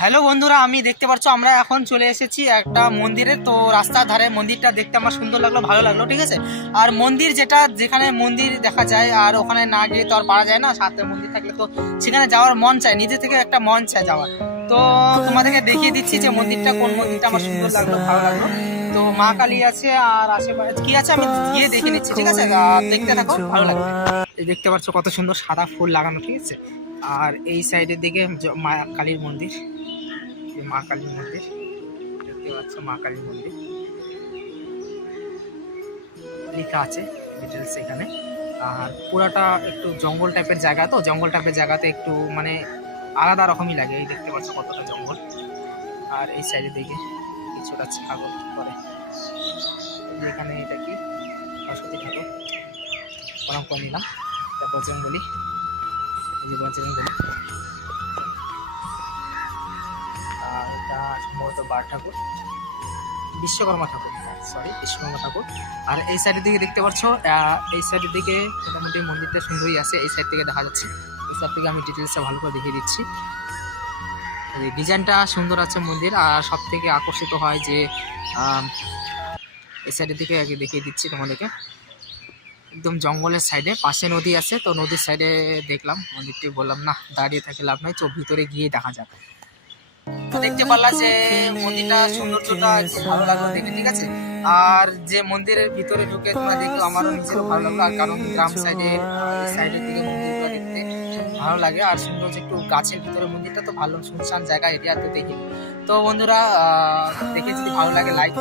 Hello বন্ধুরা, আমি দেখতে পাচ্ছ, আমরা এখন চলে এসেছি একটা মন্দিরে। তো রাস্তার ধারে মন্দিরটা দেখতে আমার সুন্দর লাগল, ভালো লাগল, ঠিক আছে? আর মন্দির যেটা, যেখানে মন্দির দেখা যায়, আর ওখানে না গিয়ে তো আর পারা যায় না সাথে মন্দির থাকলে তো সেখানে যাওয়ার মন চায়, নিজে থেকে একটা মন চায় যাওয়ার। তো তোমাদেরকে দেখিয়ে দিচ্ছি যে মন্দিরটা কোন মন্দিরটা আমার সুন্দর লাগল, ভালো লাগল। তো মা কালী আছে, আর আশেপাশে কি আছে আমি গিয়ে দেখে নিচ্ছি, ঠিক আছে? দেখতে থাকো, ভালো লাগবে। দেখতে পাচ্ছ কত সুন্দর সাদা ফুল লাগানো, ঠিক আছে? আর এই সাইডের দিকে মা কালীর মন্দির। এই মা কালী মন্দির। দেখতে পাচ্ছ মা কালী মন্দির। লেখা আছে ডিটেলস এখানে। আর পুরাটা একটু জঙ্গল টাইপের জায়গা তো, জঙ্গল টাইপের জায়গাতে একটু মানে আলাদা রকমই লাগে। এই দেখতে পাচ্ছ কতটা জঙ্গল। আর এই সাইডের দিকে কিছুটা ছাগল করে এখানে এটা কি? সরস্বতী ঠাকুর। প্রণাম করে নিলাম। তারপর জঙ্গলি। বজরঙ্গলি বার ঠাকুর। বিশ্বকর্মা ঠাকুর সরি বিশ্বকর্মা ঠাকুর। আর এই সাইডের দিকে দেখতে পাচ্ছ এই সাইডের দিকে মোটামুটি মন্দিরটা সুন্দরই আছে, এই সাইড থেকে দেখা যাচ্ছে। এই সাইড থেকে আমি ডিটেলসটা ভালো করে দেখিয়ে দিচ্ছি। ডিজাইনটা সুন্দর আছে মন্দির, আর সব থেকে আকর্ষিত হয় যে এই সাইডের দিকে আগে দেখিয়ে দিচ্ছি তোমাদেরকে। একদম জঙ্গলের সাইডে পাশে নদী আছে, তো নদীর সাইডে দেখলাম, মন্দিরটি বললাম না দাঁড়িয়ে থাকে লাভ নাই তো ভিতরে গিয়ে দেখা তো দেখতে পারলাম যে মন্দিরটা সৌন্দর্যটা ভালো লাগল দেখে, ঠিক আছে? আর যে মন্দিরের ভিতরে ঢুকে তোমরা দেখো আমারও নিজেরও ভালো লাগল, আর কারণ গ্রাম সাইডে সাইডের দিকে মন্দিরগুলো দেখতে ভালো লাগে, আর সুন্দর একটু গাছের ভিতরে মন্দিরটা তো ভালো শুনশান জায়গা এরিয়া তো দেখি তো বন্ধুরা দেখে যদি ভালো লাগে লাইক